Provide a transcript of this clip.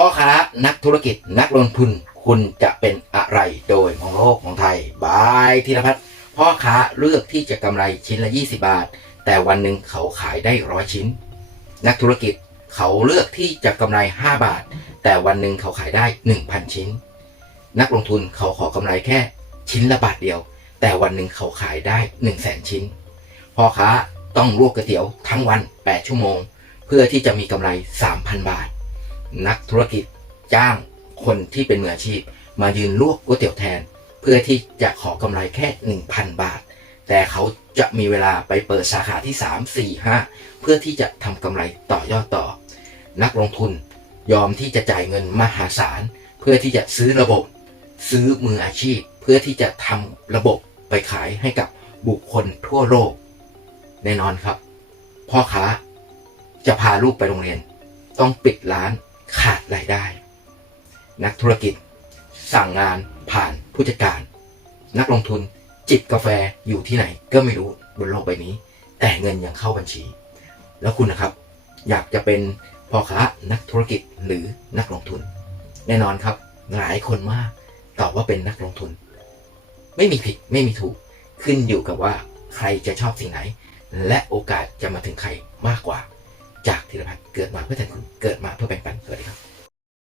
พ่อค้านักธุรกิจนักลงทุนคุณจะเป็นอะไรโดยมองโลกของไทย บายธีรพัฒน์พ่อค้าเลือกที่จะกำไรชิ้นละ 20 บาท แต่วันหนึ่งเขาขายได้ร้อยชิ้น นักธุรกิจเขาเลือกที่จะกำไร 5 บาท แต่วันหนึ่งเขาขายได้ 1,000 ชิ้น นักลงทุนเขาขอกำไรแค่ชิ้นละบาทเดียว แต่วันหนึ่งเขาขายได้1 0 0 0 0แสนชิ้นพ่อค้าต้องลวกก๋วยเตี๋ยวทั้งวัน 8 ชั่วโมง เพื่อที่จะมีกำไร 3,000 บาท นักธุรกิจจ้างคนที่เป็นมืออาชีพ มายืนลวกก๋วยเตี๋ยวแทน เพื่อที่จะขอกำไรแค่ 1,000 บาท แต่เขาจะมีเวลาไปเปิดสาขาที่ 3 4 5 เพื่อที่จะทำกำไรต่อยอดต่อ นักลงทุนยอมที่จะจ่ายเงินมหาศาล เพื่อที่จะซื้อระบบ ซื้อมืออาชีพ เพื่อที่จะทำระบบไปขายให้กับบุคคลทั่วโลก แน่นอนครับ พ่อค้าจะพาลูกไปโรงเรียน ต้องปิดร้าน ขาดรายได้ นักธุรกิจ สั่งงานผ่านผู้จัดการ นักลงทุนจิบกาแฟอยู่ที่ไหน ก็ไม่รู้บนโลกใบนี้ แต่เงินยังเข้าบัญชี แล้วคุณนะครับ อยากจะเป็นพ่อค้านักธุรกิจหรือนักลงทุน แน่นอนครับ หลายคนมากตอบว่าเป็นนักลงทุน ไม่มีผิดไม่มีถูกขึ้นอยู่กับว่าใครจะชอบสิ่งไหน และโอกาสจะมาถึงใครมากกว่า จากธีรพัฒน์เกิดมาเพื่อแทนคุณเกิดมาเพื่อแบ่งปัน